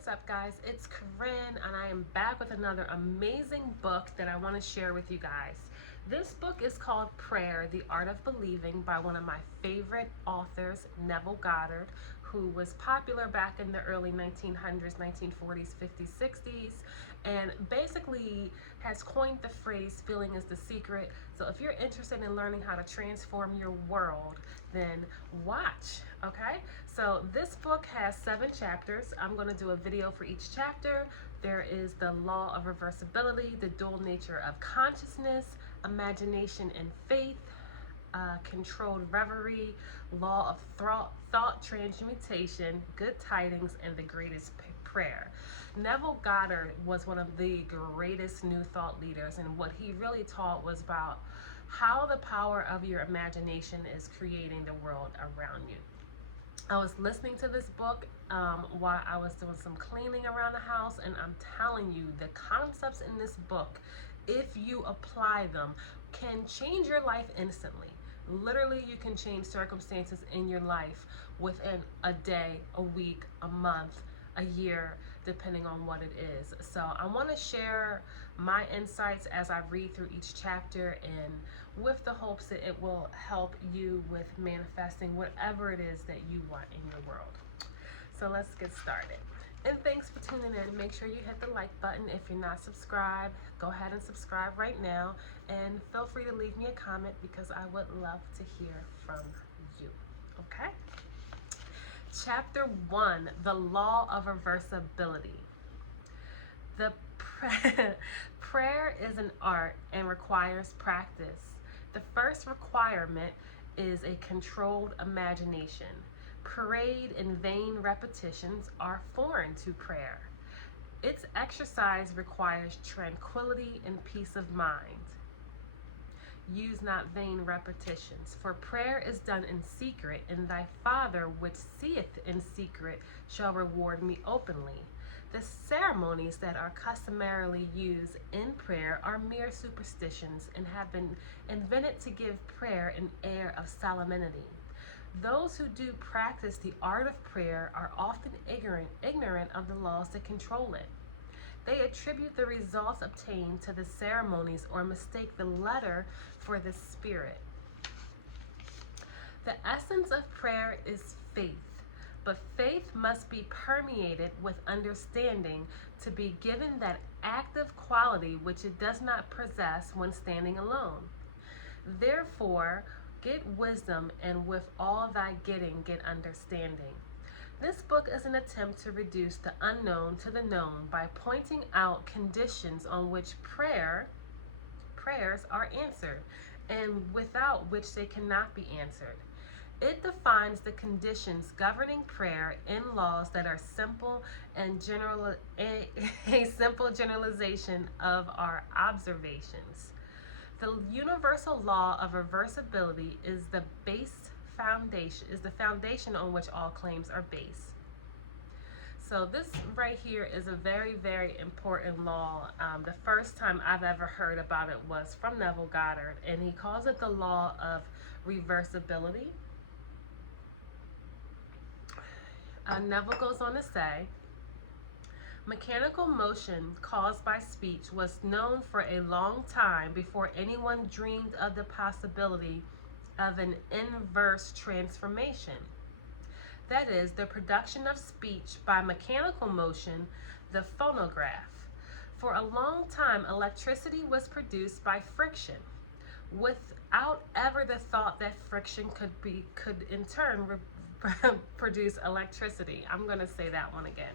What's up, guys? It's Corinne, and I am back with another amazing book that I want to share with you guys. This book is called Prayer, The Art of Believing by one of my favorite authors, Neville Goddard, who was popular back in the early 1900s, 1940s, 50s, 60s, and basically has coined the phrase, feeling is the secret. So if you're interested in learning how to transform your world, then watch, okay? So this book has 7 chapters. I'm going to do a video for each chapter. There is the Law of Reversibility, the dual nature of consciousness, imagination and faith, controlled reverie, law of thought transmutation, good tidings, and the greatest prayer. Neville Goddard was one of the greatest New Thought leaders, and what he really taught was about how the power of your imagination is creating the world around you. I was listening to this book while I was doing some cleaning around the house, and I'm telling you, the concepts in this book, if you apply them, can change your life instantly. Literally, you can change circumstances in your life within a day, a week, a month, a year, depending on what it is. So I want to share my insights as I read through each chapter, and with the hopes that it will help you with manifesting whatever it is that you want in your world. So let's get started. And thanks for tuning in. Make sure you hit the like button. If you're not subscribed, go ahead and subscribe right now, and feel free to leave me a comment because I would love to hear from you. Okay? Chapter 1, the Law of Reversibility. The prayer is an art and requires practice. The first requirement is a controlled imagination. Parade and vain repetitions are foreign to prayer. Its exercise requires tranquility and peace of mind. Use not vain repetitions, for prayer is done in secret, and thy Father which seeth in secret shall reward me openly. The ceremonies that are customarily used in prayer are mere superstitions and have been invented to give prayer an air of solemnity. Those who do practice the art of prayer are often ignorant of the laws that control it. They attribute the results obtained to the ceremonies or mistake the letter for the spirit. The essence of prayer is faith, but faith must be permeated with understanding to be given that active quality which it does not possess when standing alone. Therefore, get wisdom, and with all thy getting, get understanding. This book is an attempt to reduce the unknown to the known by pointing out conditions on which prayers are answered and without which they cannot be answered. It defines the conditions governing prayer in laws that are simple and a simple generalization of our observations. The universal law of reversibility is the foundation on which all claims are based. So this right here is a very, very important law. The first time I've ever heard about it was from Neville Goddard, and he calls it the Law of Reversibility. Neville goes on to say, mechanical motion caused by speech was known for a long time before anyone dreamed of the possibility of an inverse transformation. That is, the production of speech by mechanical motion, the phonograph. For a long time, electricity was produced by friction, without ever the thought that friction could in turn produce electricity. I'm going to say that one again.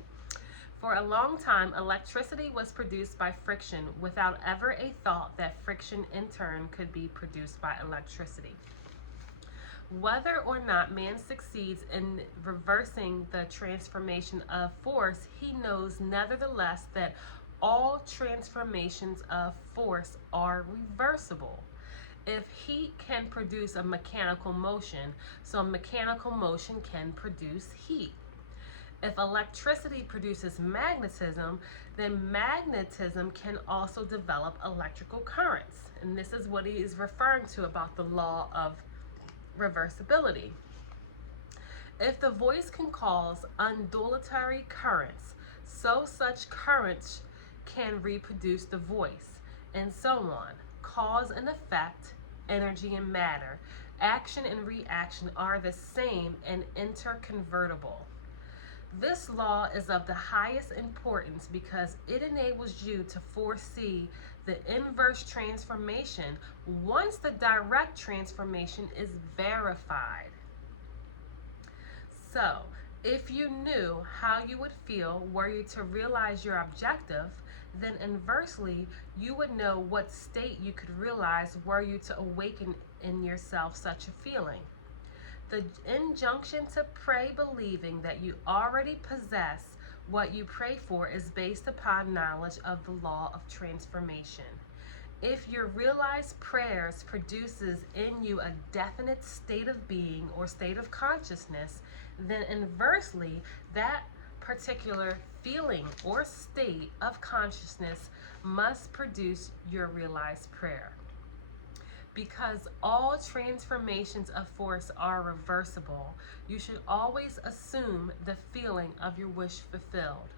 For a long time, electricity was produced by friction without ever a thought that friction in turn could be produced by electricity. Whether or not man succeeds in reversing the transformation of force, he knows nevertheless that all transformations of force are reversible. If heat can produce a mechanical motion, so mechanical motion can produce heat. If electricity produces magnetism, then magnetism can also develop electrical currents. And this is what he is referring to about the law of reversibility. If the voice can cause undulatory currents, so such currents can reproduce the voice, and so on. Cause and effect, energy and matter, action and reaction are the same and interconvertible. This law is of the highest importance because it enables you to foresee the inverse transformation once the direct transformation is verified. So, if you knew how you would feel were you to realize your objective, then inversely, you would know what state you could realize were you to awaken in yourself such a feeling. The injunction to pray believing that you already possess what you pray for is based upon knowledge of the law of transformation. If your realized prayers produces in you a definite state of being or state of consciousness, then inversely, that particular feeling or state of consciousness must produce your realized prayer. Because all transformations of force are reversible, you should always assume the feeling of your wish fulfilled.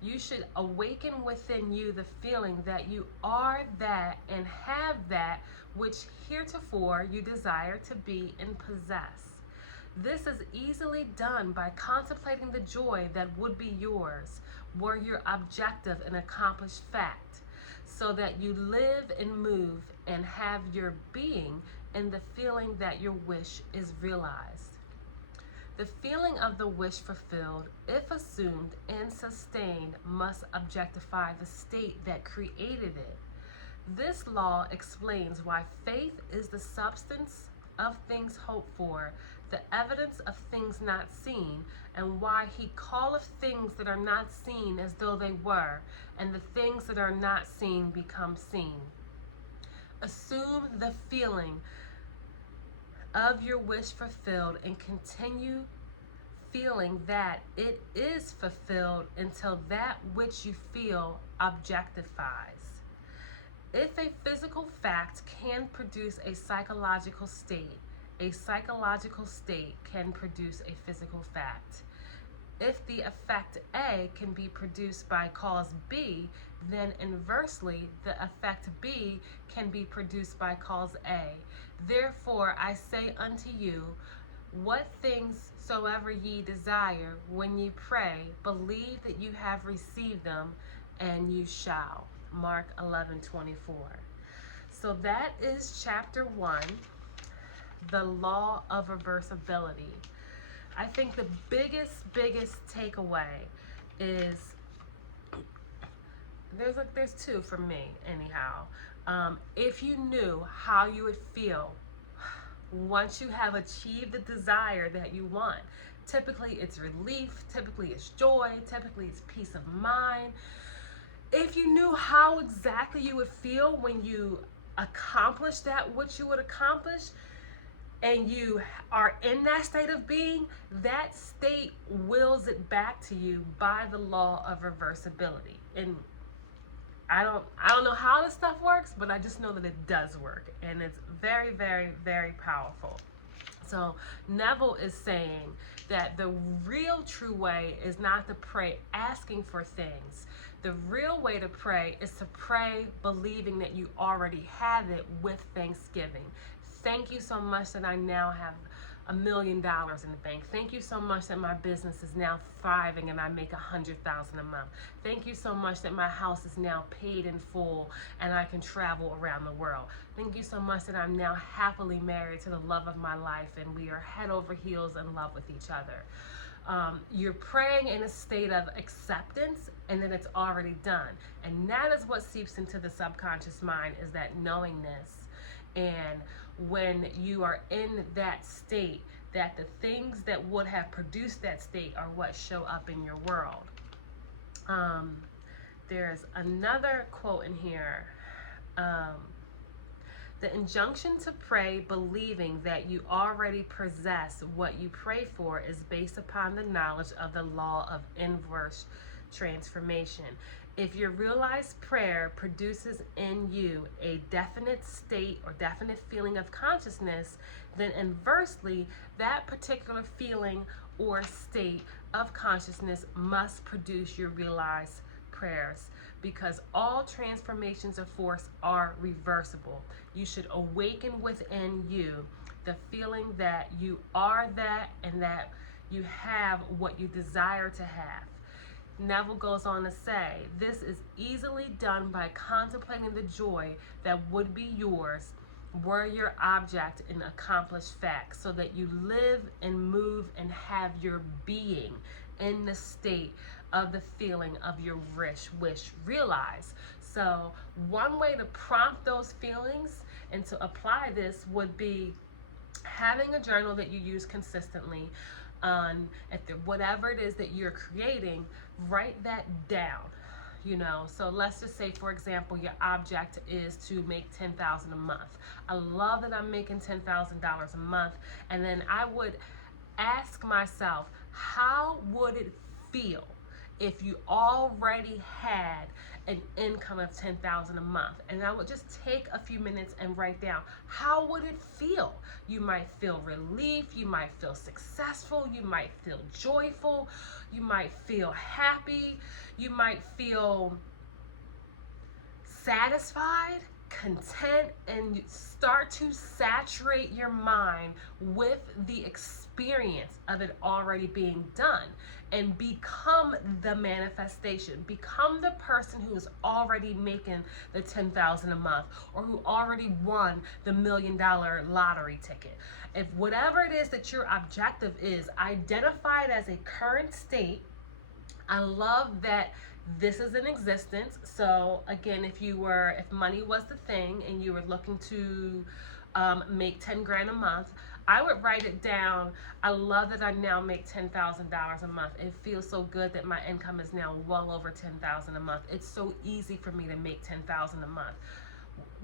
You should awaken within you the feeling that you are that and have that which heretofore you desire to be and possess. This is easily done by contemplating the joy that would be yours were your objective an accomplished fact, so that you live and move and have your being in the feeling that your wish is realized. The feeling of the wish fulfilled, if assumed and sustained, must objectify the state that created it. This law explains why faith is the substance of things hoped for, the evidence of things not seen, and why he calleth things that are not seen as though they were, and the things that are not seen become seen. Assume the feeling of your wish fulfilled and continue feeling that it is fulfilled until that which you feel objectifies. If a physical fact can produce a psychological state can produce a physical fact. If the effect A can be produced by cause B, then inversely, the effect B can be produced by cause A. Therefore, I say unto you, what things soever ye desire, when ye pray, believe that you have received them, and you shall. Mark 11:24. So that is chapter 1, the Law of Reversibility. I think the biggest takeaway is there's two for me anyhow. If you knew how you would feel once you have achieved the desire that you want, typically it's relief, typically it's joy, typically it's peace of mind. If you knew how exactly you would feel when you accomplish that which you would accomplish, and you are in that state of being, that state wills it back to you by the law of reversibility. And I don't know how this stuff works, but I just know that it does work, and it's very powerful. So Neville is saying that the real true way is not to pray asking for things. The real way to pray is to pray believing that you already have it with thanksgiving. Thank you so much that I now have $1 million in the bank. Thank you so much that my business is now thriving and I make $100,000 a month. Thank you so much that my house is now paid in full and I can travel around the world. Thank you so much that I'm now happily married to the love of my life and we are head over heels in love with each other. You're praying in a state of acceptance, and then it's already done. And that is what seeps into the subconscious mind, is that knowingness. And when you are in that state, that the things that would have produced that state are what show up in your world. There's another quote in here. The injunction to pray believing that you already possess what you pray for is based upon the knowledge of the law of inverse transformation. If your realized prayer produces in you a definite state or definite feeling of consciousness, then inversely, that particular feeling or state of consciousness must produce your realized prayers, because all transformations of force are reversible. You should awaken within you the feeling that you are that and that you have what you desire to have. Neville goes on to say, this is easily done by contemplating the joy that would be yours were your object an accomplished fact, so that you live and move and have your being in the state of the feeling of your wish realized. So one way to prompt those feelings and to apply this would be having a journal that you use consistently. Whatever it is that you're creating, write that down. So let's just say, for example, your object is to make $10,000 a month. I love that I'm making $10,000 a month, and then I would ask myself, how would it feel if you already had an income of $10,000 a month? And I would just take a few minutes and write down, how would it feel? You might feel relief, you might feel successful, you might feel joyful, you might feel happy, you might feel satisfied, content, and start to saturate your mind with the experience of it already being done, and become the manifestation. Become the person who is already making the $10,000 a month, or who already won the $1 million lottery ticket. If whatever it is that your objective is, identify it as a current state. I love that this is in existence. So again, if money was the thing and you were looking to make 10 grand a month, I would write it down. I love that I now make $10,000 a month. It feels so good that my income is now well over $10,000 a month. It's so easy for me to make $10,000 a month.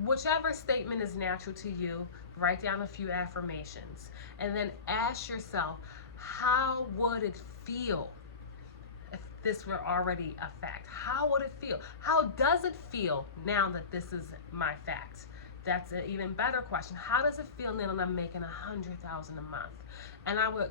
Whichever statement is natural to you, write down a few affirmations, and then ask yourself, how would it feel if this were already a fact? How would it feel? How does it feel now that this is my fact? That's an even better question. How does it feel now that I'm making $100,000 a month? And I would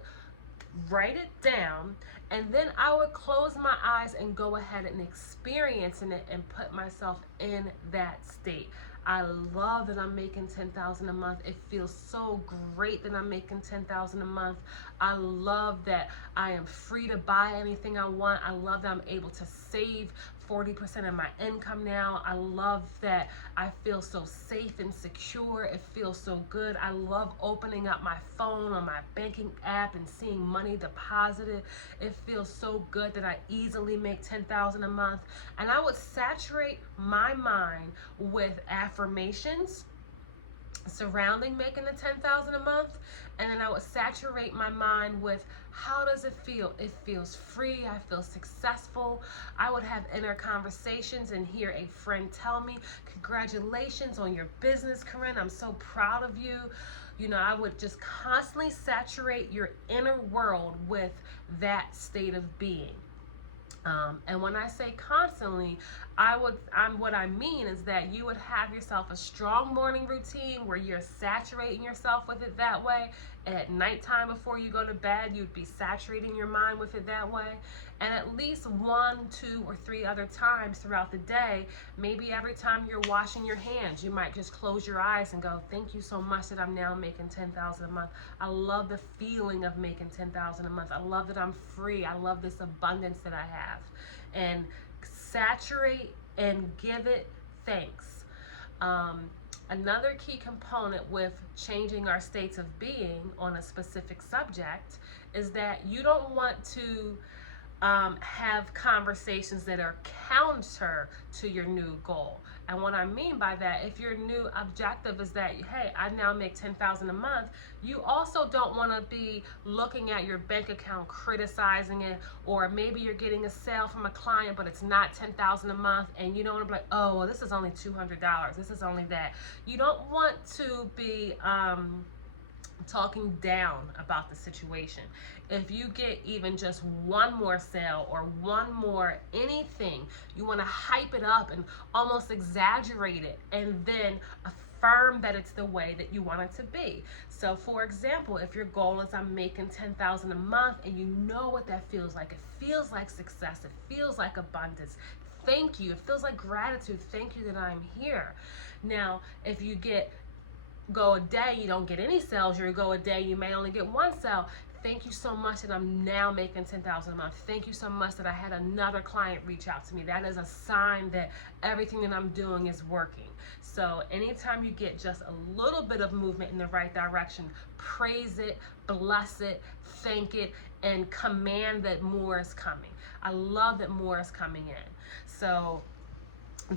write it down, and then I would close my eyes and go ahead and experience it and put myself in that state. I love that I'm making $10,000 a month. It feels so great that I'm making $10,000 a month. I love that I am free to buy anything I want. I love that I'm able to save 40% of my income now. I love that I feel so safe and secure. It feels so good. I love opening up my phone on my banking app and seeing money deposited. It feels so good that I easily make $10,000 a month. And I would saturate my mind with affirmations surrounding making the $10,000 a month, and then I would saturate my mind with, how does it feel? It feels free. I feel successful. I would have inner conversations and hear a friend tell me, congratulations on your business, Corinne. I'm so proud of you. I would just constantly saturate your inner world with that state of being. And when I say constantly, what I mean is that you would have yourself a strong morning routine where you're saturating yourself with it that way. At nighttime before you go to bed, you'd be saturating your mind with it that way. And at least 1, 2, or 3 other times throughout the day, maybe every time you're washing your hands, you might just close your eyes and go, thank you so much that I'm now making $10,000 a month. I love the feeling of making $10,000 a month. I love that I'm free. I love this abundance that I have. And saturate and give it thanks. Another key component with changing our states of being on a specific subject is that you don't want to have conversations that are counter to your new goal. And what I mean by that, if your new objective is that, hey, I now make $10,000 a month, you also don't want to be looking at your bank account, criticizing it, or maybe you're getting a sale from a client, but it's not $10,000 a month, and you don't want to be like, oh, well, this is only $200. This is only that. You don't want to be talking down about the situation. If you get even just one more sale or one more anything, you want to hype it up and almost exaggerate it and then affirm that it's the way that you want it to be. So for example, if your goal is I'm making 10,000 a month and you know what that feels like, it feels like success, it feels like abundance. Thank you. It feels like gratitude. Thank you that I'm here. Now, if you go a day you don't get any sales, you go a day you may only get one sale. Thank you so much that I'm now making 10,000 a month. Thank you so much that I had another client reach out to me. That is a sign that everything that I'm doing is working. So anytime you get just a little bit of movement in the right direction, praise it, bless it, thank it, and command that more is coming. I love that more is coming in. So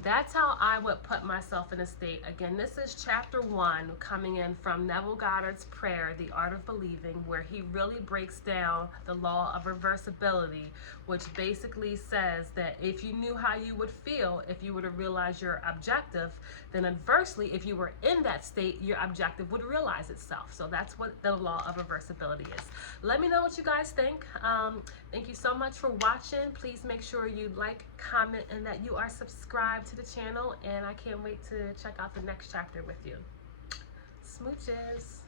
that's how I would put myself in a state. Again, this is chapter 1 coming in from Neville Goddard's Prayer, The Art of Believing, where he really breaks down the law of reversibility, which basically says that if you knew how you would feel if you were to realize your objective, then adversely, if you were in that state, your objective would realize itself. So that's what the law of reversibility is. Let me know what you guys think. Thank you so much for watching. Please make sure you like, comment, and that you are subscribed to the channel, and I can't wait to check out the next chapter with you. Smooches.